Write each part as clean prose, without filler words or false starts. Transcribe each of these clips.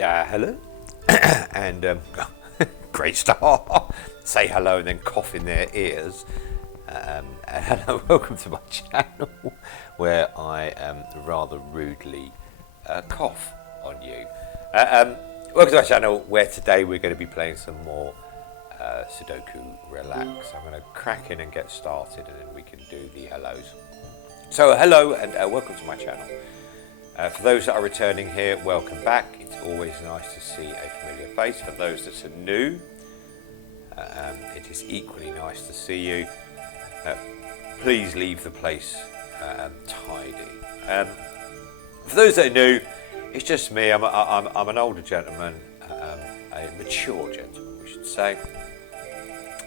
Hello, and great start. Say hello and then cough in their ears. Hello, welcome to my channel, where I rather rudely cough on you. Welcome to my channel, where today we're going to be playing some more Sudoku Relax. I'm going to crack in and get started, and then we can do the hellos. So, hello and welcome to my channel. For those that are returning here, welcome back. It's always nice to see a familiar face. For those that are new, it is equally nice to see you. Please leave the place tidy. For those that are new, it's just me. I'm an older gentleman, a mature gentleman, we should say.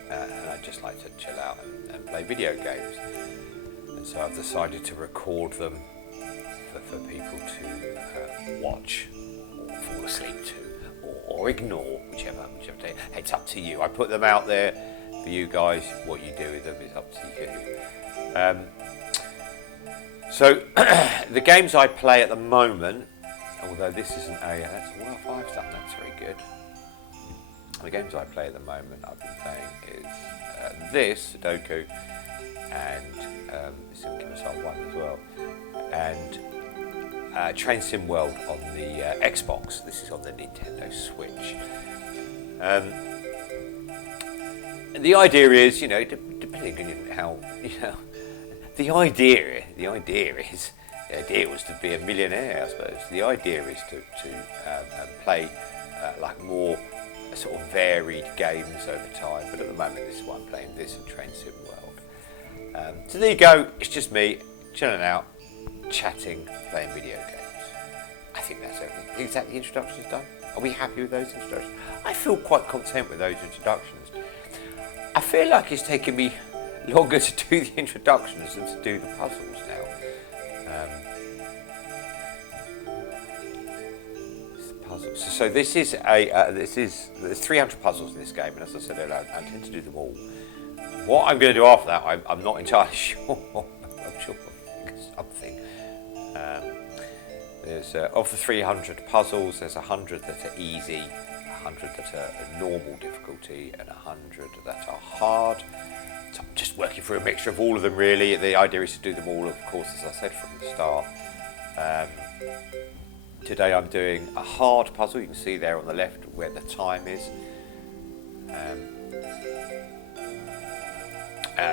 And I just like to chill out and play video games. And so I've decided to record them for people to watch or fall asleep to or ignore, whichever day. It's up to you. I put them out there for you guys. What you do with them is up to you. So the games I play at the moment, although this isn't that's a 105 stuff, that's very good. The games I play at the moment I've been playing is this Sudoku, and this is Kimosawa 1 as well, and Train Sim World on the Xbox. This is on the Nintendo Switch. And the idea is, depending on how, the idea was to be a millionaire, I suppose. The idea is to play like more sort of varied games over time. But at the moment, this is what I'm playing, this and Train Sim World. So there you go. It's just me chilling out, chatting, playing video games. I think that's everything. Is that the introductions done? Are we happy with those introductions? I feel quite content with those introductions. I feel like it's taken me longer to do the introductions than to do the puzzles now. So this is there's 300 puzzles in this game, and as I said earlier, I intend to do them all. What I'm going to do after that, I'm not entirely sure. I'm sure something. There's of the 300 puzzles, there's 100 that are easy, 100 that are normal difficulty, and 100 that are hard. So I'm just working through a mixture of all of them, really. The idea is to do them all, of course, as I said from the start. Today I'm doing a hard puzzle. You can see there on the left where the time is.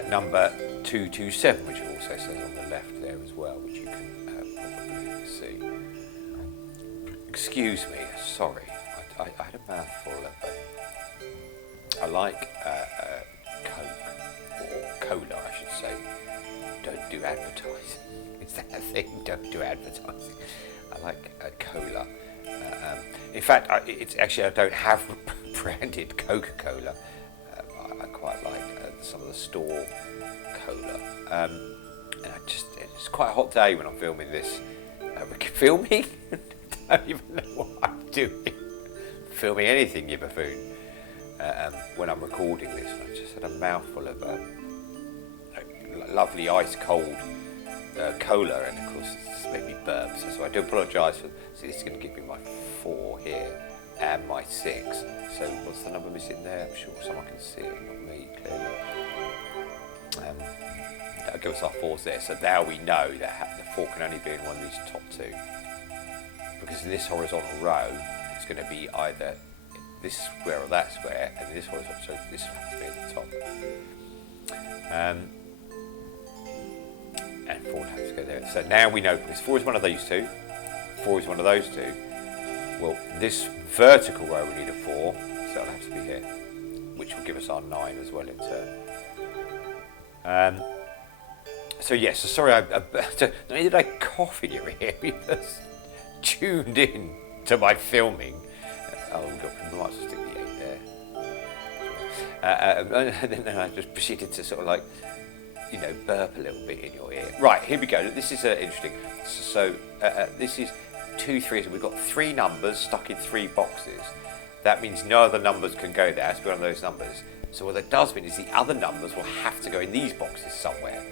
Number 227, which it also says on the left there as well, which you can probably see. Excuse me, sorry, I had a mouthful of I like Coke, or cola I should say. Don't do advertising. Is that a thing? Don't do advertising. I like cola. In fact, it's actually, I don't have branded Coca-Cola. I quite like some of the store cola. And it's quite a hot day when I'm filming this. Filming? I don't even know what I'm doing. Filming anything, you buffoon. When I'm recording this, I just had a mouthful of lovely ice cold cola, and of course it's made me burp. So I do apologise for. See, this is going to give me my 4 here and my 6. So what's the number missing there? I'm sure someone can see it, not me, clearly. That'll give us our 4s there. So now we know that the 4 can only be in one of these top 2. Because in this horizontal row, it's going to be either this square or that square, and this horizontal, so this will have to be at the top. And 4 will have to go there. So now we know, because 4 is one of those 2, 4 is one of those 2. Well, this vertical row we need a 4, so it'll have to be here, which will give us our 9 as well in turn. So yes, so sorry, did I cough in your ear? You just tuned in to my filming. Oh, we might as well stick the 8 there. And then I just proceeded to sort of like, burp a little bit in your ear. Right, here we go. This is interesting. So this is 2, 3. So we've got 3 numbers stuck in 3 boxes. That means no other numbers can go there. It has to be one of those numbers. So what that does mean is the other numbers will have to go in these boxes somewhere.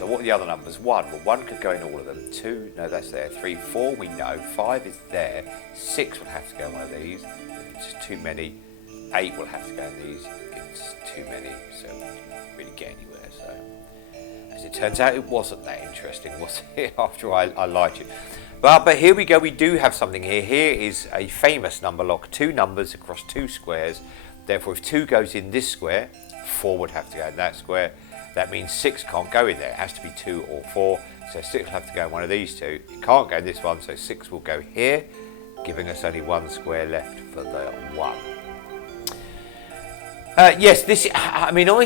So what are the other numbers? 1, well 1 could go in all of them. 2, no that's there. 3, 4 we know. 5 is there. 6 would have to go in one of these. It's just too many. 8 will have to go in these. It's too many, so we don't really get anywhere. So as it turns out, it wasn't that interesting, was it? After I lied to you. But here we go, we do have something here. Here is a famous number lock, 2 numbers across 2 squares. Therefore, if 2 goes in this square, 4 would have to go in that square. That means 6 can't go in there. It has to be 2 or 4. So 6 will have to go in one of these 2. It can't go in this one, so 6 will go here, giving us only 1 square left for the 1. Yes, I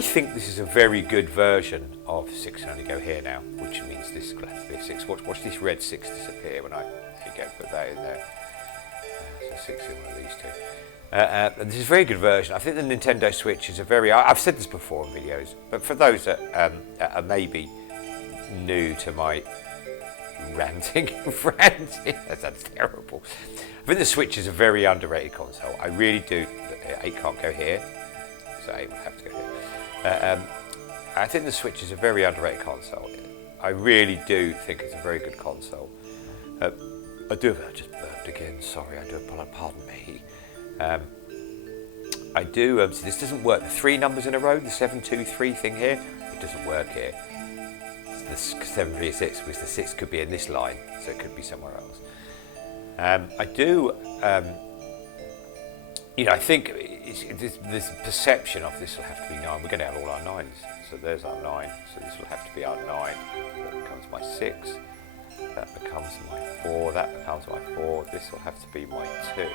think this is a very good version of 6 can only go here now, which means this will have to be a 6. Watch this red 6 disappear when there you go, put that in there. So 6 in one of these 2. And this is a very good version. I think the Nintendo Switch is I've said this before in videos, but for those that are maybe new to my ranting, that sounds terrible. I think the Switch is a very underrated console. I really do. 8 can't go here. So 8 will have to go here. I think the Switch is a very underrated console. I really do think it's a very good console. I just burped again, sorry, I do pardon me. So this doesn't work. The 3 numbers in a row, the 7, 2, 3 thing here, it doesn't work here. The 7, 3, 6, because the 6 could be in this line, so it could be somewhere else. I think this perception of this will have to be 9. We're going to have all our 9s. So there's our 9. So this will have to be our 9. That becomes my 6. That becomes my 4. That becomes my 4. This will have to be my 2.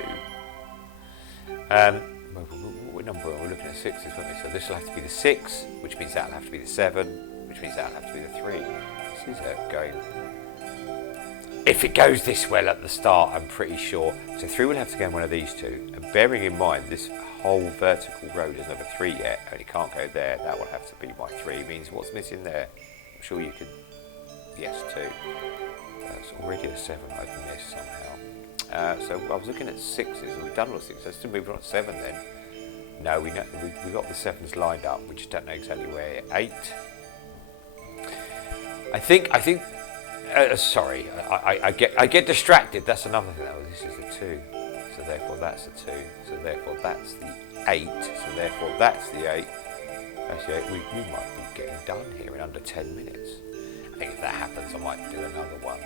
What number are we looking at? 6s, won't we? So this will have to be the 6, which means that will have to be the 7, which means that will have to be the 3. This is going. If it goes this well at the start, I'm pretty sure. So 3 will have to go in one of these 2. And bearing in mind, this whole vertical row doesn't have a 3 yet, and it can't go there. That will have to be my 3. Means what's missing there? I'm sure you could. Yes, 2. That's already a 7 I've missed somehow. So I was looking at 6s. We've done all 6s. Let's still move on to 7 then. No, we got the 7s lined up. We just don't know exactly where. 8. I think. Sorry, I get distracted. That's another thing. Oh, this is the 2, so therefore that's the 2. So therefore that's the 8. So therefore that's the 8. Actually, we might be getting done here in under 10 minutes. I think if that happens, I might do another one.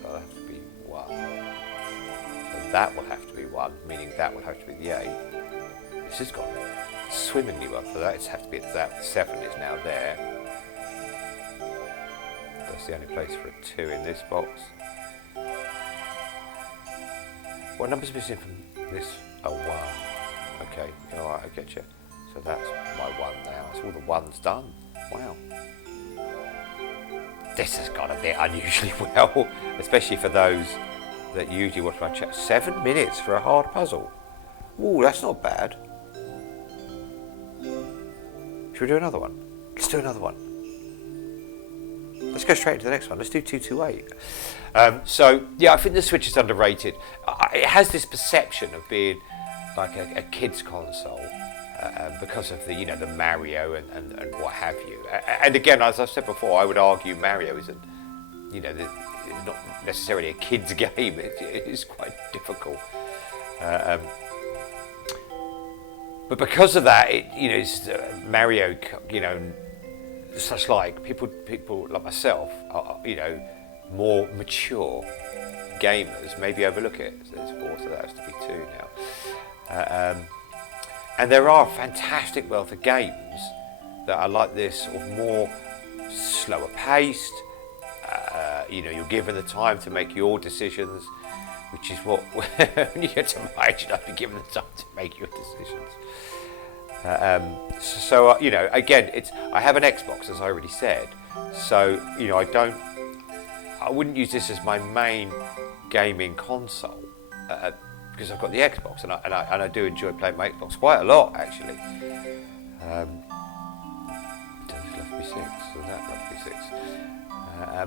So that'll have to be 1. So that will have to be 1, meaning that will have to be the 8. This has gone swimmingly well. So that has to be that 7 is now there. That's the only place for a 2 in this box. What number's missing from this? Oh, 1. Okay, alright, I get you. So that's my 1 now. That's all the 1's done. Wow. This has gone a bit unusually well, especially for those that usually watch my chat. 7 minutes for a hard puzzle. Ooh, that's not bad. Should we do another one? Let's do another one. Let's go straight into the next one. Let's do 228. So, yeah, I think the Switch is underrated. It has this perception of being like a kid's console because of the Mario and what have you. And again, as I've said before, I would argue Mario isn't, not necessarily a kid's game. It is quite difficult. But because of that, it's Mario, such like people like myself are, more mature gamers maybe overlook it. So there's 4, so that has to be 2 now. And there are a fantastic wealth of games that are like this, sort of more slower paced. You're given the time to make your decisions, which is what when you get to my age, I've been given the time to make your decisions. Again, I have an Xbox, as I already said, so I wouldn't use this as my main gaming console because I've got the Xbox, and I do enjoy playing my Xbox quite a lot actually. This will have to be 6, so that will have to be 6.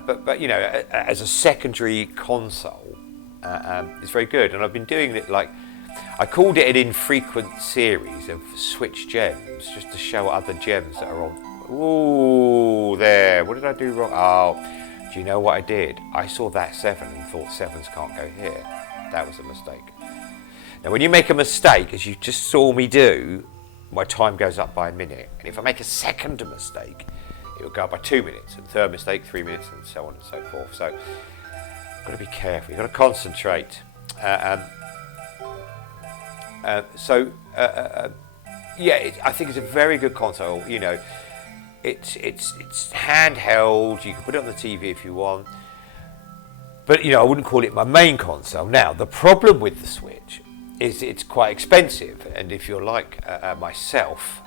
But as a secondary console, it's very good, and I've been doing it like. I called it an infrequent series of Switch gems, just to show other gems that are Ooh, there. What did I do wrong? Oh, do you know what I did? I saw that 7 and thought 7s can't go here. That was a mistake. Now, when you make a mistake, as you just saw me do, my time goes up by a minute. And if I make a second mistake, it will go up by 2 minutes. And third mistake, 3 minutes, and so on and so forth. So, you've got to be careful. You've got to concentrate. Yeah, I think it's a very good console. You know, it's handheld. You can put it on the TV if you want. But, you know, I wouldn't call it my main console. Now, the problem with the Switch is it's quite expensive. And if you're like myself,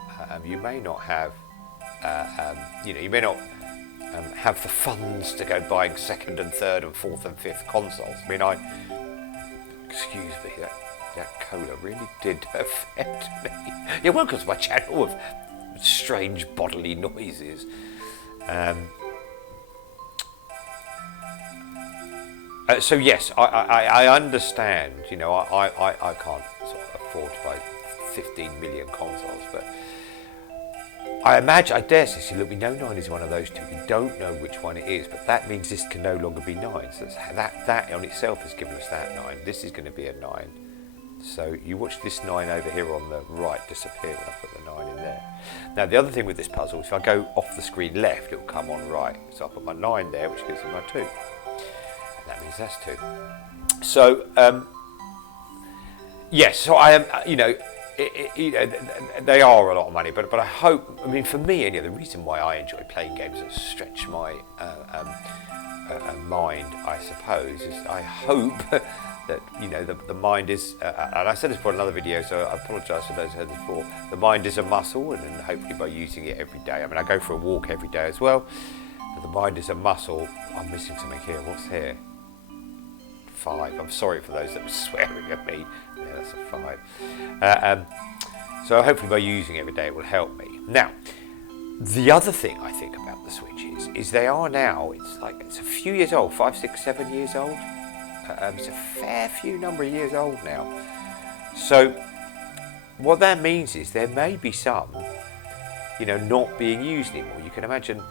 you may not have, you may not have the funds to go buying second and third and fourth and fifth consoles. I mean, excuse me, that cola really did affect me. Yeah, well, because my channel of strange bodily noises. So yes, I understand. You know, I can't sort of afford to buy 15 million consoles, but I dare say, look, we know 9 is one of those two. We don't know which one it is, but that means this can no longer be 9. So that on itself has given us that 9. This is going to be a 9. So you watch this 9 over here on the right disappear when I put the 9 in there. Now, the other thing with this puzzle is if I go off the screen left, it will come on right. So I put my 9 there, which gives me my 2. And that means that's 2. So, yes, so I am, you know, they are a lot of money, but I hope, I mean, for me, the reason why I enjoy playing games that stretch my mind, I suppose, is I hope that, you know, the mind is, and I said this before in another video, so I apologise for those who heard this before, the mind is a muscle, and hopefully by using it every day, I mean, I go for a walk every day as well, but the mind is a muscle. I'm missing something here. What's here? 5. I'm sorry for those that were swearing at me. Yeah, that's a 5. So hopefully by using it every day it will help me. Now, the other thing I think about the Switch is they are now, it's a few years old, 5, 6, 7 years old. It's a fair few number of years old now. So what that means is there may be some, you know, not being used anymore. You can imagine,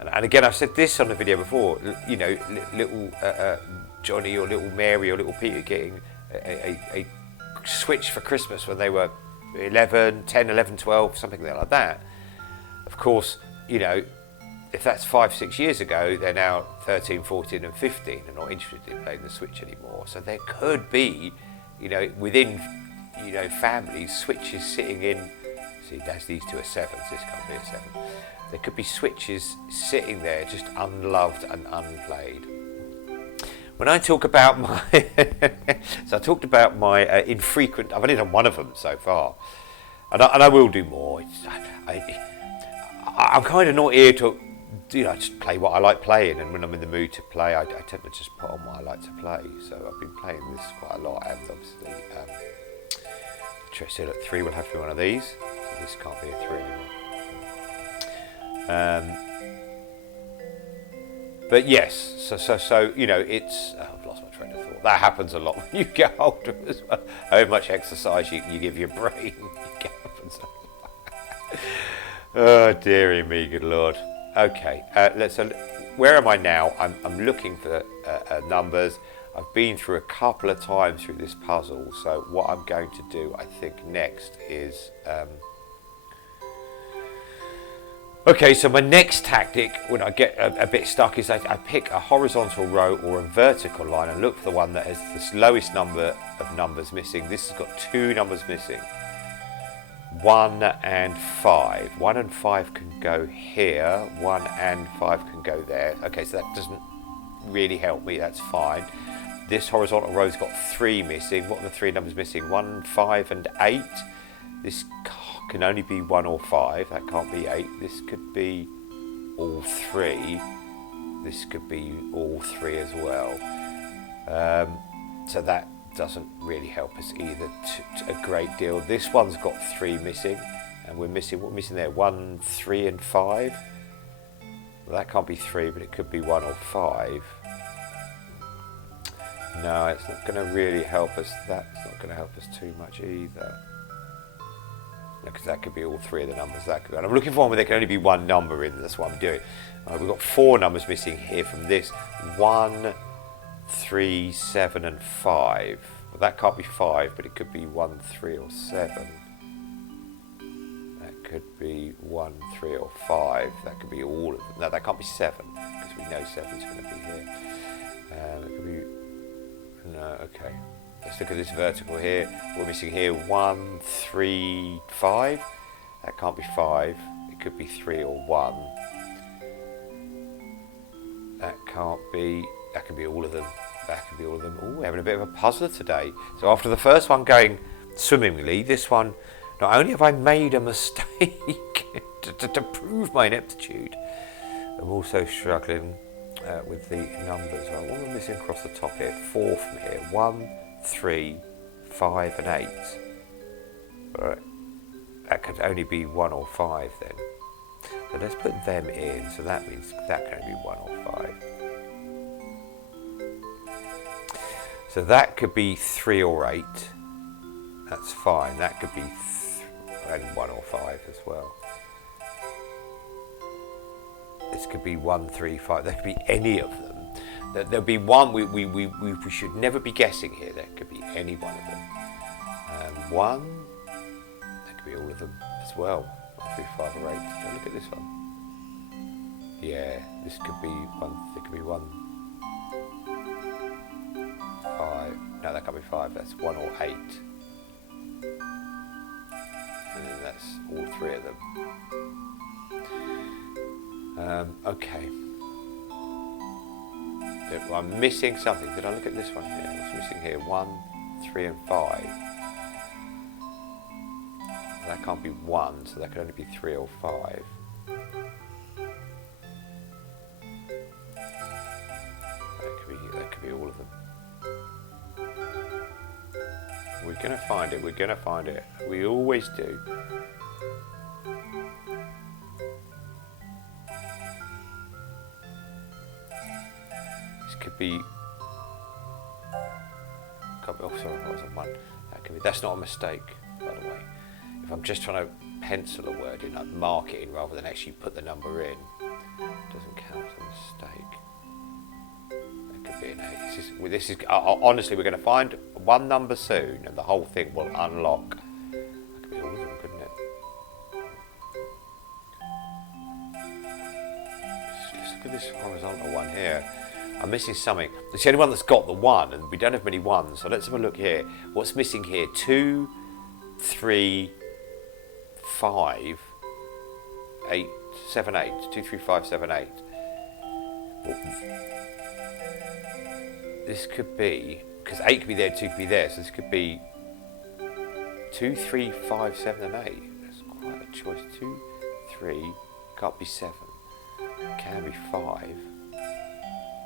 and again, I've said this on the video before, you know, little Johnny or little Mary or little Peter getting a Switch for Christmas when they were 10, 11, 12, something like that. Of course, you know, if that's 5, 6 years ago, they're now 13, 14 and 15 and not interested in playing the Switch anymore. So there could be, you know, within, you know, families, Switches sitting in, see, that's these two are 7s, this can't be a 7. There could be Switches sitting there just unloved and unplayed. When I talk about my, so I talked about my infrequent, I've only done one of them so far, and I will do more. I'm kind of not here to, you know, just play what I like playing, and when I'm in the mood to play, I tend to just put on what I like to play. So I've been playing this quite a lot, and obviously, so look, 3 will have to be one of these. So this can't be a 3 anymore. But yes, so you know, it's. Oh, I've lost my train of thought. That happens a lot when you get older as well. How much exercise you give your brain. It happens a lot. Oh dearie me, good lord. Okay, so where am I now? I'm looking for numbers. I've been through a couple of times through this puzzle. So what I'm going to do, I think, next is. Okay, so my next tactic when I get a bit stuck is I pick a horizontal row or a vertical line and look for the one that has the lowest number of numbers missing. This has got 2 numbers missing, 1 and 5. 1 and 5 can go here, 1 and 5 can go there. Okay, so that doesn't really help me, that's fine. This horizontal row's got 3 missing. What are the 3 numbers missing? 1, 5 and 8. This can only be 1 or 5, that can't be 8. This could be all 3. This could be all 3 as well. So that doesn't really help us either a great deal. This one's got 3 missing, and we're missing, what we're missing there? 1, 3 and 5. Well, that can't be 3, but it could be 1 or 5. No, it's not going to really help us. That's not going to help us too much either. because that could be all three of the numbers. That could be, and I'm looking for one where there can only be one number in. That's what I'm doing. We've got 4 numbers missing here from this: 1, 3, 7, and 5. Well, that can't be 5, but it could be 1, 3, or 7. That could be 1, 3, or 5. That could be all of them. No, that can't be 7, because we know 7's going to be here. It could be... No, okay. Let's look at this vertical here. We're missing here 1, 3, 5. That can't be 5. It could be 3 or 1. That can't be... That could be all of them. That could be all of them. Oh, we're having a bit of a puzzler today. So after the first one going swimmingly, this one, not only have I made a mistake to prove my ineptitude, I'm also struggling with the numbers. Well, what am I missing across the top here? 4 from here. 1, 3, 5, and 8. Right. That could only be 1 or 5 then. So let's put them in. So that means that can only be 1 or 5. So that could be 3 or 8. That's fine. That could be and 1 or 5 as well. This could be 1, 3, 5. There could be any of them. There'll be one we should never be guessing here. There could be any one of them. 1. That could be all of them as well. 1, 3, 5, or 8. Now look at this one. Yeah, this could be 1. There could be 1, 5. No, that can't be 5. That's 1 or 8. And then that's all 3 of them. Okay. I'm missing something. Did I look at this one here? What's missing here? 1, 3, and 5. That can't be 1, so that can only be 3 or 5. That could be all of them. We're going to find it. We're going to find it. We always do. This could be... Oh, sorry, that wasn't 1. That could be... That's not a mistake, by the way. If I'm just trying to pencil a word in, like mark it in rather than actually put the number in, it doesn't count as a mistake. That could be an 8. This is honestly, we're going to find one number soon, and the whole thing will unlock. That could be all of them, couldn't it? Let's look at this horizontal one here. I'm missing something. It's the only one that's got the 1, and we don't have many 1s. So let's have a look here. What's missing here? 2, 3, 5, 8, 7, 8. 2, 3, 5, 7, 8. Well, this could be, because 8 could be there, 2 could be there, so this could be 2, 3, 5, 7, and 8. That's quite a choice. 2, 3, can't be 7. Can be 5.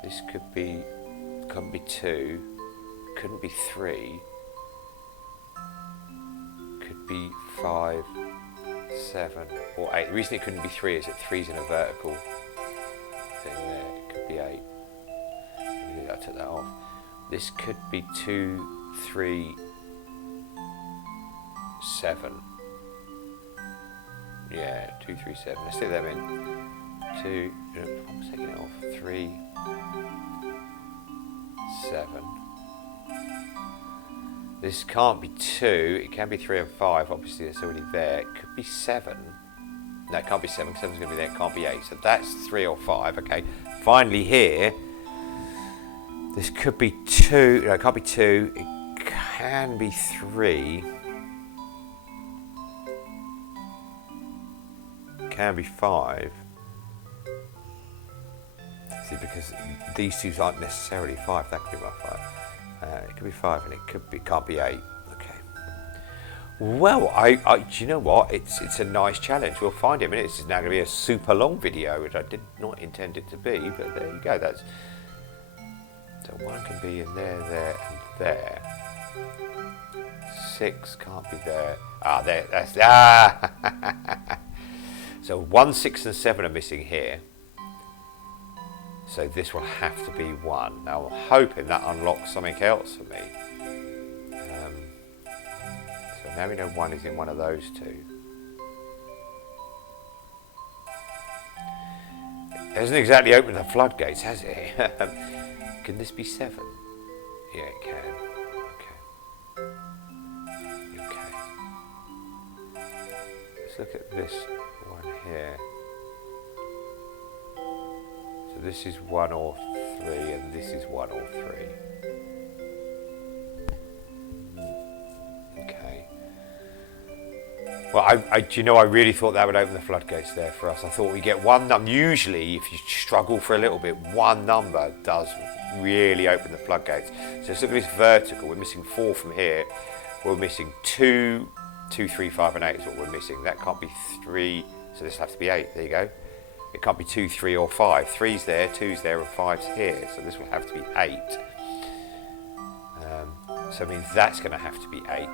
This could be, couldn't be 2, couldn't be 3, could be 5, 7, or 8. The reason it couldn't be 3 is that 3's in a vertical thing there. It could be 8. Maybe I took that off. This could be 2, 3, 7. Yeah, 2, 3, 7. Let's stick them in. 2, I'm taking it off. 3, 7. This can't be 2. It can be 3 and 5. Obviously, it's already there. It could be 7. No, it can't be 7. 7's going to be there. It can't be 8. So that's 3 or 5. Okay. Finally, here, this could be 2. No, it can't be 2. It can be 3. It can be 5. See, because these two aren't necessarily 5. That could be about 5. It could be 5, and it can't be 8. Okay. Well, do you know what? It's a nice challenge. We'll find it. I mean, this is now going to be a super long video, which I did not intend it to be. But there you go. So 1 can be in there, there, and there. 6 can't be there. There. That's So 1, 6, and 7 are missing here. So this will have to be 1. Now I'm hoping that unlocks something else for me. So now we know 1 is in one of those two. hasn't exactly opened the floodgates, has it? Can this be 7? Yeah, it can. Okay. Let's look at this one here. So this is 1 or 3, and this is 1 or 3. Okay. Well, do you know, I really thought that would open the floodgates there for us. I thought we get one number. Usually, if you struggle for a little bit, one number does really open the floodgates. So let's look at this vertical. We're missing 4 from here. We're missing 2, 2, 3, 5, and 8 is what we're missing. That can't be 3, so this has to be 8. There you go. It can't be 2, 3, or 5. 3's there, 2's there, and 5's here. So this will have to be 8. So it means that's going to have to be 8.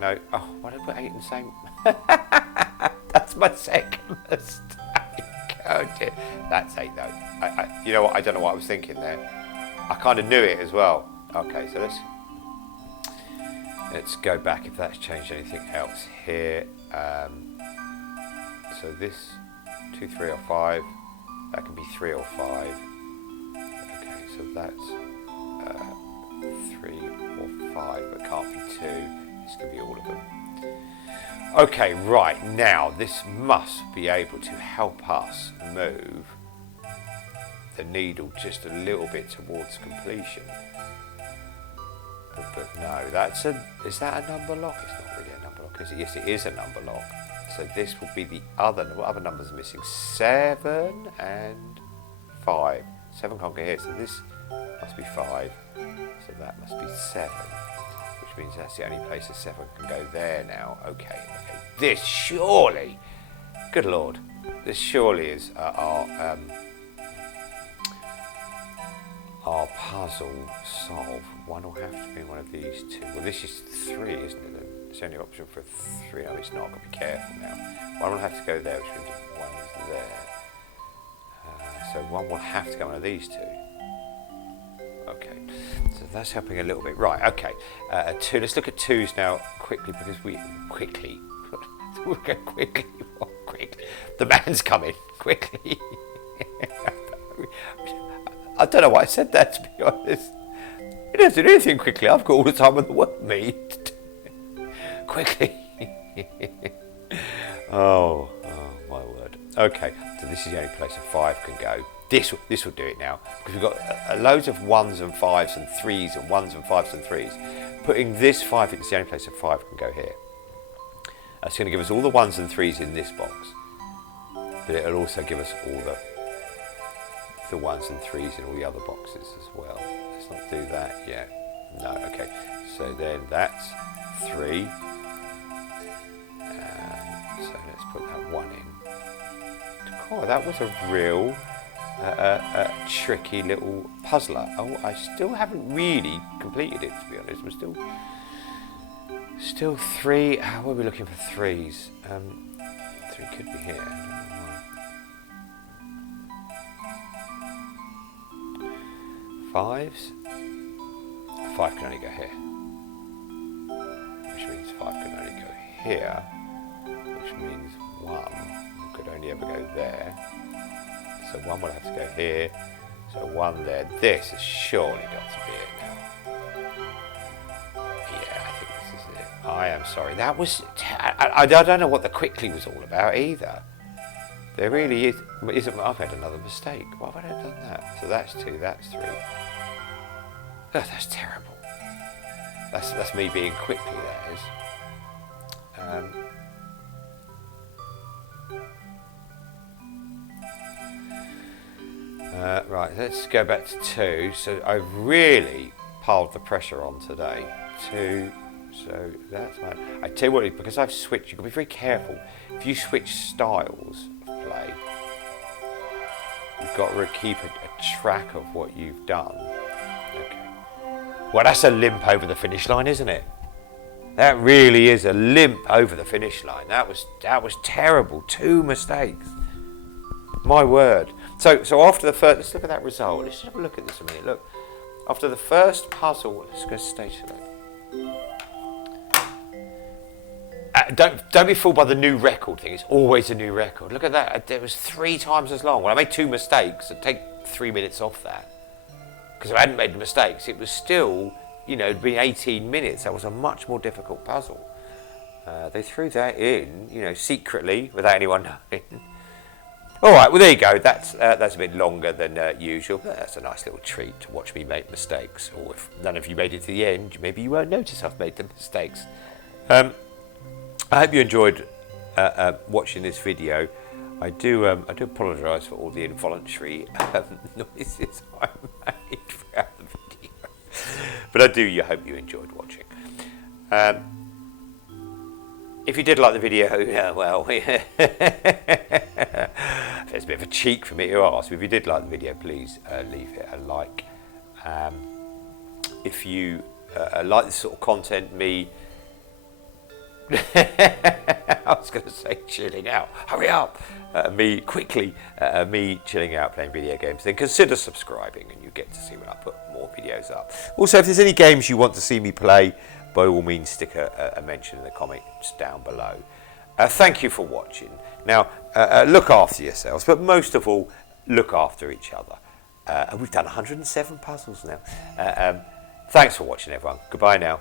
No, oh, why did I put 8 in the same? That's my second mistake. Oh dear. That's 8 though. You know what? I don't know what I was thinking there. I kind of knew it as well. Okay, so let's go back if that's changed anything else here. So this 2, 3, or 5. That can be 3 or 5. Okay, so that's 3 or 5, but can't be 2. This could be all of them. Okay, right, now this must be able to help us move the needle just a little bit towards completion. But no, is that a number lock? It's not really a number lock, is it? Yes, it is a number lock. So this will be the other, what other numbers are missing? 7 and 5. 7 can't go here, so this must be 5. So that must be 7. Means that's the only place a 7 can go there now. Okay. This surely, good Lord, this surely is our puzzle solve. One will have to be one of these 2. Well, this is 3, isn't it? It's the only option for 3. No, it's not. I've got to be careful now. One will have to go there, which means 1 is there. So 1 will have to go one of these 2. Okay, so that's helping a little bit. Right, okay. 2. Let's look at 2s now quickly because we'll go quickly. The man's coming quickly. I don't know why I said that, to be honest. You don't have to do anything quickly. I've got all the time in the world, mate. Quickly. Oh, my word. Okay, so this is the only place a 5 can go. This will do it now, because we've got loads of 1s and 5s and 3s and 1s and 5s and 3s. Putting this 5, it's the only place a 5 can go here. That's going to give us all the 1s and 3s in this box, but it'll also give us all the 1s and 3s in all the other boxes as well. Let's not do that yet. No, okay. So then that's 3. So let's put that 1 in. Oh, that was a real tricky little puzzler. Oh, I still haven't really completed it, to be honest. We're still 3. Where are we looking for 3s? 3 could be here. I don't know why. 5s? 5 can only go here, which means 5 can only go here, which means 1 could only ever go there. So 1 will have to go here. So 1 there. This has surely got to be it now. Yeah, I think this is it. I am sorry. That was... I don't know what the quickly was all about either. There really isn't... I've had another mistake. Why would I have done that? So that's 2, that's 3. Oh, that's terrible. That's me being quickly, that is. Right, let's go back to 2. So I've really piled the pressure on today. 2, so that's my... I tell you what, because I've switched, you've got to be very careful. If you switch styles of play, you've got to keep a track of what you've done. Okay. Well, that's a limp over the finish line, isn't it? That really is a limp over the finish line. That was terrible. 2 mistakes. My word. So after the first, let's look at that result. Let's just have a look at this a minute. Look, after the first puzzle, let's go stage select. don't be fooled by the new record thing. It's always a new record. Look at that. It was 3 times as long. When I made 2 mistakes, I'd take 3 minutes off that. Because if I hadn't made the mistakes, it was still, it'd been 18 minutes. That was a much more difficult puzzle. They threw that in, secretly, without anyone knowing. All right, well, there you go. That's a bit longer than usual. But that's a nice little treat to watch me make mistakes. Or if none of you made it to the end, maybe you won't notice I've made the mistakes. I hope you enjoyed watching this video. I do apologise for all the involuntary noises I made throughout the video, but I hope you enjoyed watching. If you did like the video, well, there's a bit of a cheek for me to ask. If you did like the video, please leave it a like. If you like this sort of content, me. I was going to say chilling out. Hurry up! Me chilling out playing video games. Then consider subscribing, and you get to see when I put more videos up. Also, if there's any games you want to see me play, by all means, stick a mention in the comments down below. Thank you for watching. Now, look after yourselves, but most of all, look after each other. We've done 107 puzzles now. Thanks for watching, everyone. Goodbye now.